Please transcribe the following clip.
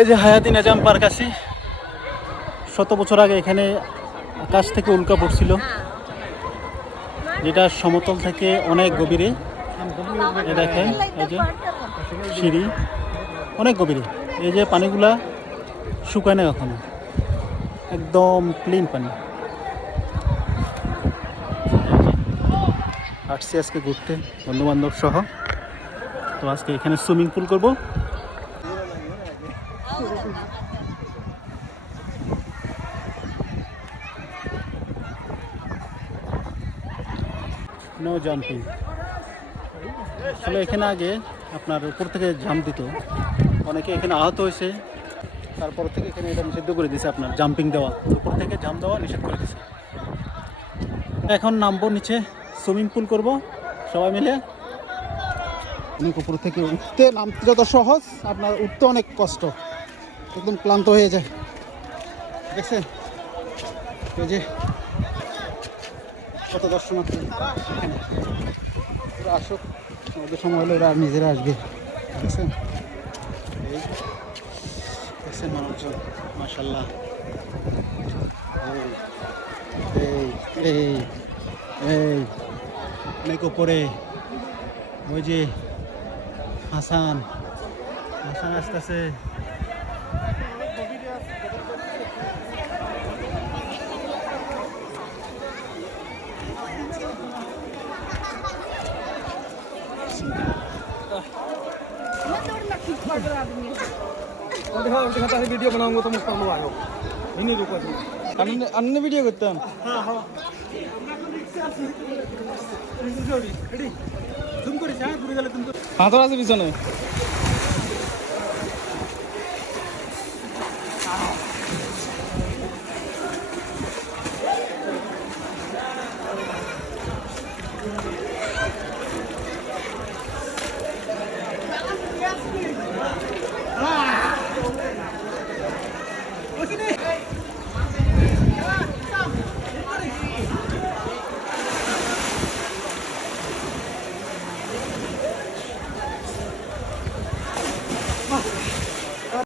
এই যে হায়াতি নিজাম পার্ক আছি। 100 বছর আগে এখানে আকাশ থেকে উল্কা পড়ছিল, যেটা সমতল থেকে অনেক গভীরে। এই দেখেন, এই যে সিঁড়ি অনেক গভীরে। এই যে পানিগুলা শুকায় না কখনো, একদম ক্লিন পানি। আসছি আজকে ঘুরতে বন্ধু বান্ধব সহ। তো আজকে এখানে সুইমিং পুল করব। No jumping. আসলে এখানে আগে আপনার উপর থেকে জাম্প দিত, অনেকে এখানে আহত হয়েছে। তারপর থেকে এখানে এটা নিষিদ্ধ করে দিয়েছে, আপনার জাম্পিং দেওয়া, উপর থেকে জাম্প দেওয়া নিষেধ করে দিয়েছে। এখন নামবো নিচে, সুইমিং পুল করব সবাই মিলে। অনেক উপর থেকে উঠতে নামতে যত সহজ, আপনার উঠতে অনেক কষ্ট, একদম ক্লান্ত হয়ে যায়। দেখছেন এই যে কত দর্শনার্থী এখানে। ওরা আসুক, ওদের সময় হলে ওরা নিজেরা আসবে। দেখছেন, এই দেখছেন মানুষজন, মাশাল্লাহ। এই এই এই অনেক উপরে ওই যে হাসান হাসান আসতেছে। वीडियो बनाऊंगा तो मुझको आयो नहीं रुको अन्य वीडियो करता हाँ तो আছে পিছনে